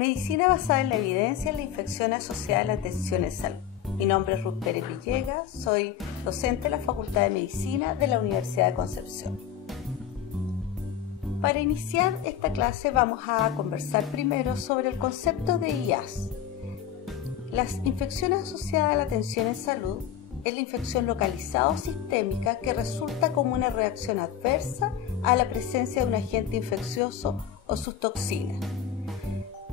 Medicina basada en la evidencia en la infección asociada a la atención en salud. Mi nombre es Ruth Pérez Villegas, soy docente de la Facultad de Medicina de la Universidad de Concepción. Para iniciar esta clase vamos a conversar primero sobre el concepto de IAS. Las infecciones asociadas a la atención en salud es la infección localizada o sistémica que resulta como una reacción adversa a la presencia de un agente infeccioso o sus toxinas.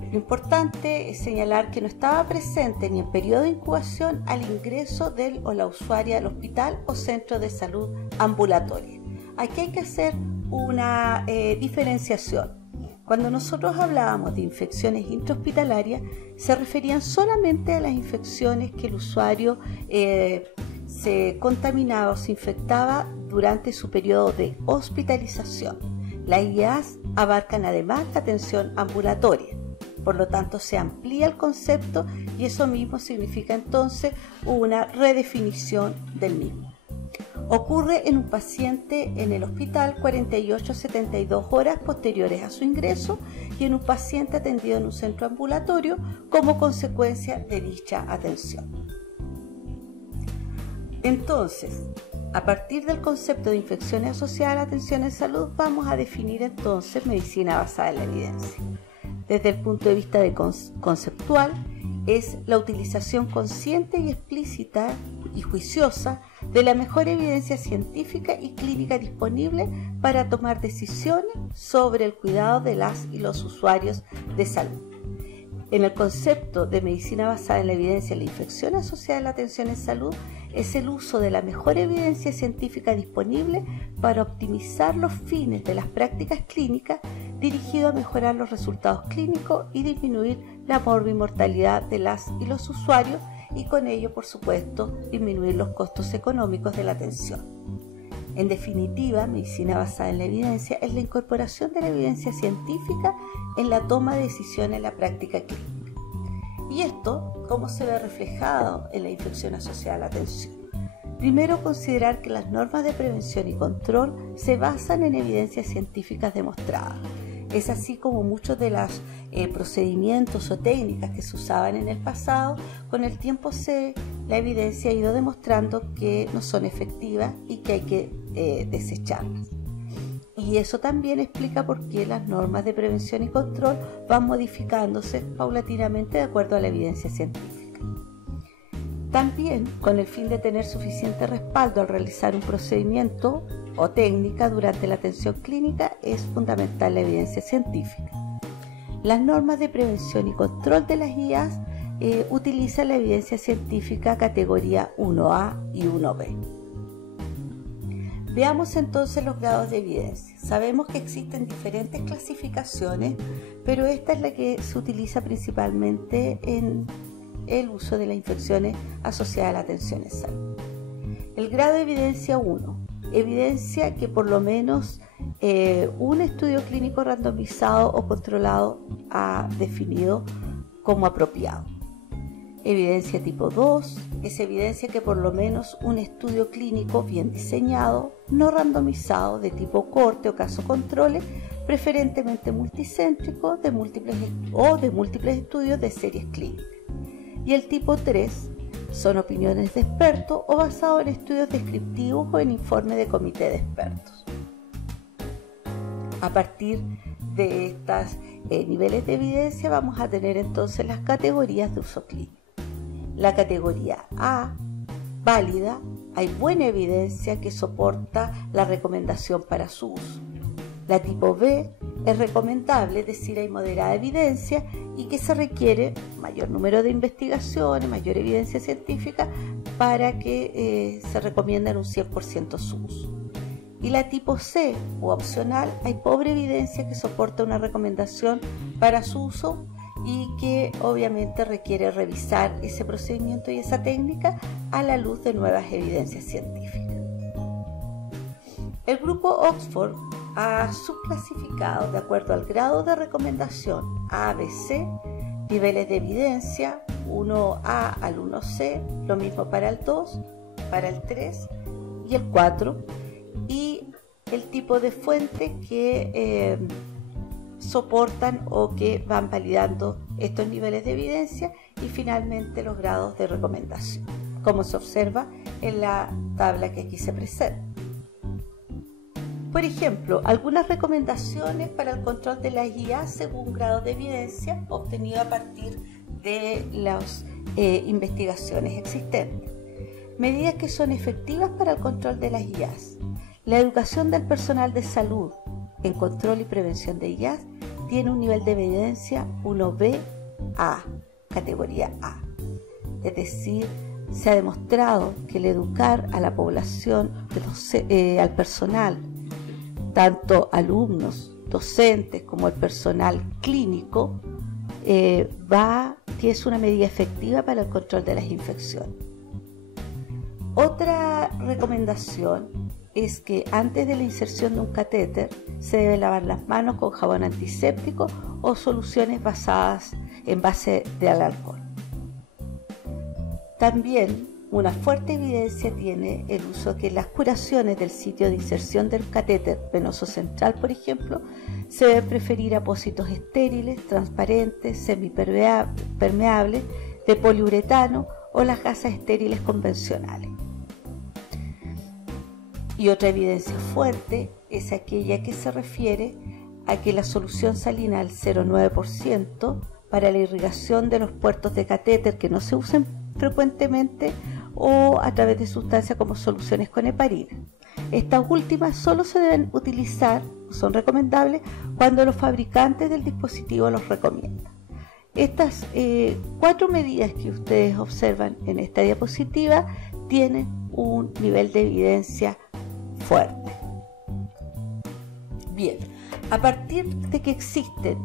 Lo importante es señalar que no estaba presente ni en periodo de incubación al ingreso del o la usuaria al hospital o centro de salud ambulatoria. Aquí hay que hacer una diferenciación. Cuando nosotros hablábamos de infecciones intrahospitalarias, se referían solamente a las infecciones que el usuario se contaminaba o se infectaba durante su periodo de hospitalización. Las IAS abarcan además la atención ambulatoria. Por lo tanto, se amplía el concepto y eso mismo significa entonces una redefinición del mismo. Ocurre en un paciente en el hospital 48 a 72 horas posteriores a su ingreso y en un paciente atendido en un centro ambulatorio como consecuencia de dicha atención. Entonces, a partir del concepto de infecciones asociadas a la atención en salud, vamos a definir entonces medicina basada en la evidencia. Desde el punto de vista conceptual, es la utilización consciente y explícita y juiciosa de la mejor evidencia científica y clínica disponible para tomar decisiones sobre el cuidado de las y los usuarios de salud. En el concepto de medicina basada en la evidencia y la infección asociada a la atención en salud, es el uso de la mejor evidencia científica disponible para optimizar los fines de las prácticas clínicas dirigido a mejorar los resultados clínicos y disminuir la morbimortalidad de las y los usuarios y con ello, por supuesto, disminuir los costos económicos de la atención. En definitiva, medicina basada en la evidencia es la incorporación de la evidencia científica en la toma de decisiones en la práctica clínica. ¿Y esto cómo se ve reflejado en la infección asociada a la atención? Primero, considerar que las normas de prevención y control se basan en evidencias científicas demostradas. Es así como muchos de los procedimientos o técnicas que se usaban en el pasado, con el tiempo la evidencia ha ido demostrando que no son efectivas y que hay que desecharlas. Y eso también explica por qué las normas de prevención y control van modificándose paulatinamente de acuerdo a la evidencia científica. También, con el fin de tener suficiente respaldo al realizar un procedimiento o técnica durante la atención clínica, es fundamental la evidencia científica. Las normas de prevención y control de las IAS utilizan la evidencia científica categoría 1A y 1B. Veamos entonces los grados de evidencia. Sabemos que existen diferentes clasificaciones, pero esta es la que se utiliza principalmente en el uso de las infecciones asociadas a la atención en salud. El grado de evidencia 1, evidencia que por lo menos un estudio clínico randomizado o controlado ha definido como apropiado. Evidencia tipo 2 es evidencia que por lo menos un estudio clínico bien diseñado, no randomizado, de tipo corte o caso controle, preferentemente multicéntrico de múltiples estudios de series clínicas. Y el tipo 3 son opiniones de expertos o basados en estudios descriptivos o en informes de comité de expertos. A partir de estos niveles de evidencia vamos a tener entonces las categorías de uso clínico. La categoría A, válida, hay buena evidencia que soporta la recomendación para su uso. La tipo B es recomendable, es decir, hay moderada evidencia y que se requiere mayor número de investigaciones, mayor evidencia científica para que se recomiende en un 100% su uso. Y la tipo C o opcional, hay pobre evidencia que soporta una recomendación para su uso y que obviamente requiere revisar ese procedimiento y esa técnica a la luz de nuevas evidencias científicas. El grupo Oxford ha subclasificado de acuerdo al grado de recomendación A, B, C, niveles de evidencia 1A al 1C, lo mismo para el 2, para el 3 y el 4, y el tipo de fuente que soportan o que van validando estos niveles de evidencia y finalmente los grados de recomendación, como se observa en la tabla que aquí se presenta. Por ejemplo, algunas recomendaciones para el control de las IAS según grado de evidencia obtenido a partir de las investigaciones existentes. Medidas que son efectivas para el control de las IAS. La educación del personal de salud en control y prevención de IAS tiene un nivel de evidencia 1B-A, categoría A. Es decir, se ha demostrado que el educar a la población, al personal, tanto alumnos, docentes como el personal clínico, que es una medida efectiva para el control de las infecciones. Otra recomendación es que antes de la inserción de un catéter se debe lavar las manos con jabón antiséptico o soluciones basadas en base de alcohol. También una fuerte evidencia tiene el uso que las curaciones del sitio de inserción del catéter venoso central, por ejemplo, se debe preferir apósitos estériles, transparentes, semipermeables, de poliuretano o las gasas estériles convencionales. Y otra evidencia fuerte es aquella que se refiere a que la solución salina al 0,9% para la irrigación de los puertos de catéter que no se usen frecuentemente o a través de sustancias como soluciones con heparina. Estas últimas solo se deben utilizar, son recomendables, cuando los fabricantes del dispositivo los recomiendan. Estas 4 medidas que ustedes observan en esta diapositiva tienen un nivel de evidencia fuerte. Bien, a partir de que existen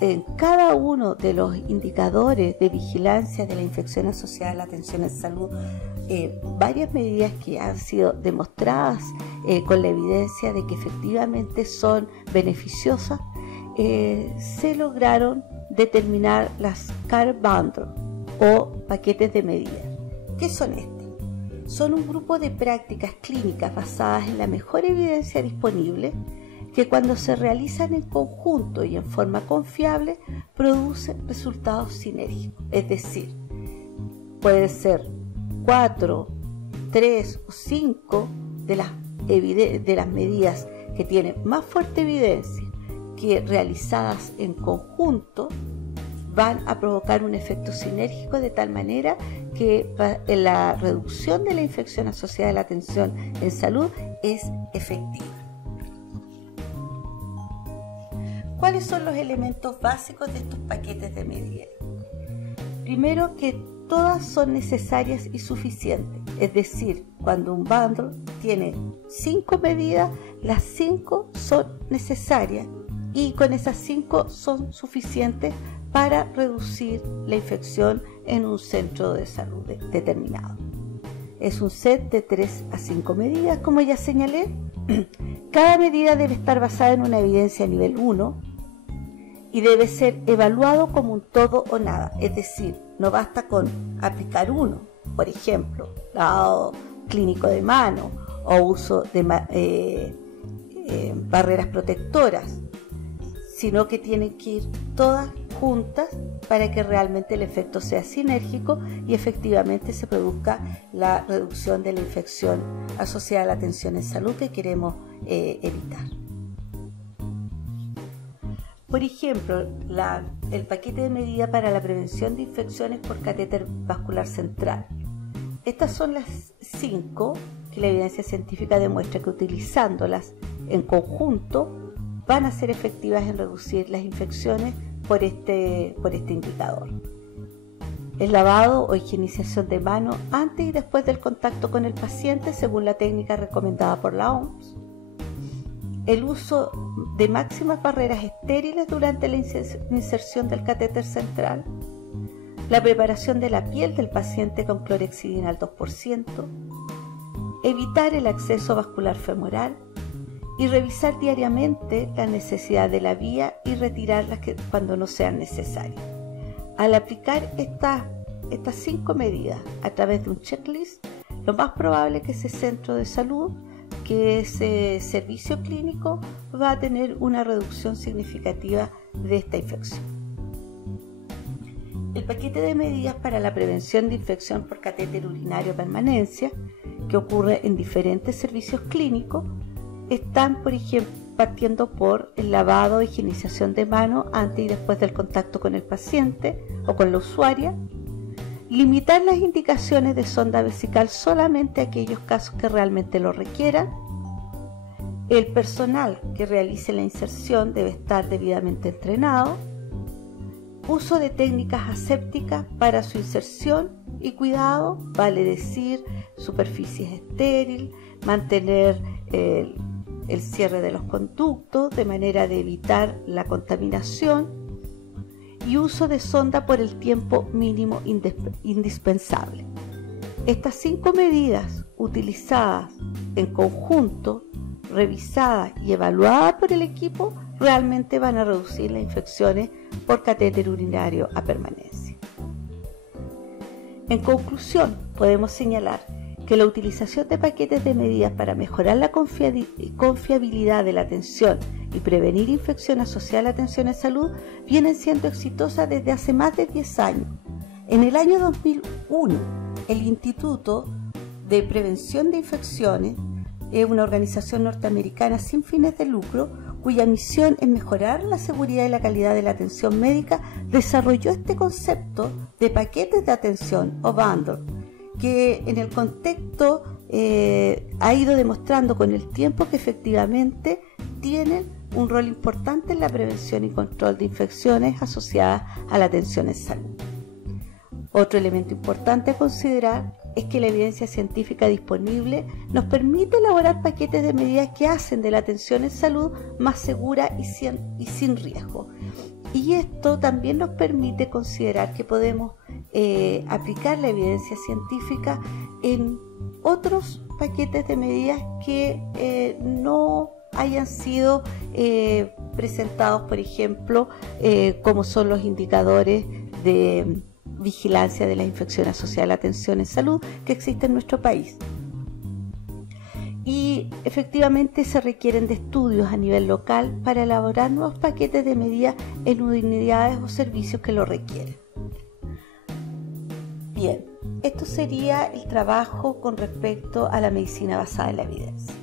en cada uno de los indicadores de vigilancia de la infección asociada a la atención en salud, varias medidas que han sido demostradas con la evidencia de que efectivamente son beneficiosas, se lograron determinar las Care Bundles o paquetes de medidas. ¿Qué son estas? Son un grupo de prácticas clínicas basadas en la mejor evidencia disponible que cuando se realizan en conjunto y en forma confiable producen resultados sinérgicos. Es decir, puede ser 4, 3 o 5 de las medidas que tienen más fuerte evidencia que realizadas en conjunto van a provocar un efecto sinérgico de tal manera que la reducción de la infección asociada a la atención en salud es efectiva. ¿Cuáles son los elementos básicos de estos paquetes de medidas? Primero, que todas son necesarias y suficientes, es decir, cuando un bundle tiene 5 medidas, las 5 son necesarias y con esas 5 son suficientes para reducir la infección en un centro de salud determinado. Es un set de 3 a 5 medidas, como ya señalé. Cada medida debe estar basada en una evidencia nivel 1 y debe ser evaluado como un todo o nada, es decir, no basta con aplicar uno, por ejemplo, lavado clínico de mano o uso de barreras protectoras, sino que tienen que ir todas juntas para que realmente el efecto sea sinérgico y efectivamente se produzca la reducción de la infección asociada a la atención en salud que queremos evitar. Por ejemplo, el paquete de medidas para la prevención de infecciones por catéter vascular central. Estas son las 5 que la evidencia científica demuestra que utilizándolas en conjunto van a ser efectivas en reducir las infecciones por este indicador. El lavado o higienización de manos antes y después del contacto con el paciente según la técnica recomendada por la OMS. El uso de máximas barreras estériles durante la inserción del catéter central. La preparación de la piel del paciente con clorhexidina al 2%. Evitar el acceso vascular femoral. Y revisar diariamente la necesidad de la vía y retirarlas cuando no sean necesarias. Al aplicar estas 5 medidas a través de un checklist, lo más probable es que ese centro de salud que ese servicio clínico va a tener una reducción significativa de esta infección. El paquete de medidas para la prevención de infección por catéter urinario a permanencia, que ocurre en diferentes servicios clínicos, están, por ejemplo, partiendo por el lavado e higienización de manos antes y después del contacto con el paciente o con la usuaria, limitar las indicaciones de sonda vesical solamente a aquellos casos que realmente lo requieran, el personal que realice la inserción debe estar debidamente entrenado, uso de técnicas asépticas para su inserción y cuidado, vale decir, superficies estériles, mantener el cierre de los conductos de manera de evitar la contaminación y uso de sonda por el tiempo mínimo indispensable. Estas 5 medidas utilizadas en conjunto, revisadas y evaluadas por el equipo, realmente van a reducir las infecciones por catéter urinario a permanencia. En conclusión, podemos señalar que la utilización de paquetes de medidas para mejorar la confiabilidad de la atención y prevenir infección asociada a la atención en salud vienen siendo exitosas desde hace más de 10 años. En el año 2001, el Instituto de Prevención de Infecciones es una organización norteamericana sin fines de lucro cuya misión es mejorar la seguridad y la calidad de la atención médica, desarrolló este concepto de paquetes de atención o bundle, que en el contexto ha ido demostrando con el tiempo que efectivamente tienen un rol importante en la prevención y control de infecciones asociadas a la atención en salud. Otro elemento importante a considerar es que la evidencia científica disponible nos permite elaborar paquetes de medidas que hacen de la atención en salud más segura y sin riesgo. Y esto también nos permite considerar que podemos aplicar la evidencia científica en otros paquetes de medidas que no hayan sido presentados, por ejemplo, como son los indicadores de vigilancia de la infección asociada a la atención en salud que existe en nuestro país. Y efectivamente se requieren de estudios a nivel local para elaborar nuevos paquetes de medidas en unidades o servicios que lo requieren. Bien, esto sería el trabajo con respecto a la medicina basada en la evidencia.